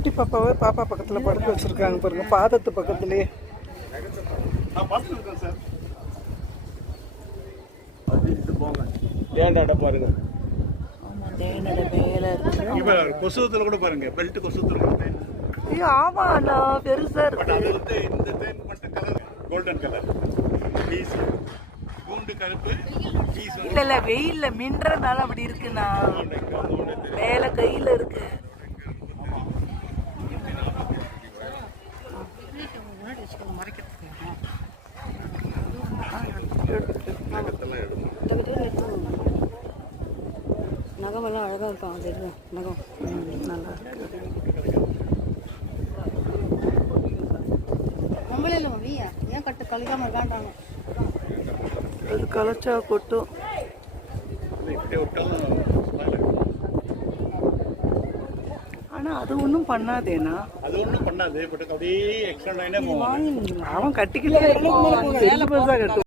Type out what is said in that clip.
குட்டி பாப்பாவை பாப்பா பக்கத்தில் படுக்க வச்சிருக்காங்க பாருங்க, பாதத்து பக்கத்துலேயே. தேண்டாட பாருங்க. தேனோட மேலே இப்போ கொசுவத்தில் கூட பாருங்க, பெல்ட் கொசுவத்தில் கூட தேன். ஐயோ ஆமாண்ணா, பெருசா இருக்கு. அது வந்து இந்த தேன் மட்டும் கலர் கோல்டன் கலர், பீஸ் பூண்டு கருப்பு பீஸ். இல்ல வெயில்ல மின்றனால அப்படி இருக்குண்ணா, மேல கையில இருக்கு. நகமெல்லாம் அழகா இருக்கும், அது நகம் நல்லா இருக்கு. நம்மளே இல்லை மம்மி, ஏன் கட்டு கழிக்காம இருக்கான்றாங்க. அது களைச்சா கொட்டும். ஆனா அது ஒன்றும் பண்ணாதேனா, அது ஒன்றும் பண்ணாது. பட் அப்படியே எக்ஸ்ட்ரா லைனே அவன் கட்டிக்கிட்டே பெருசா கட்டும்.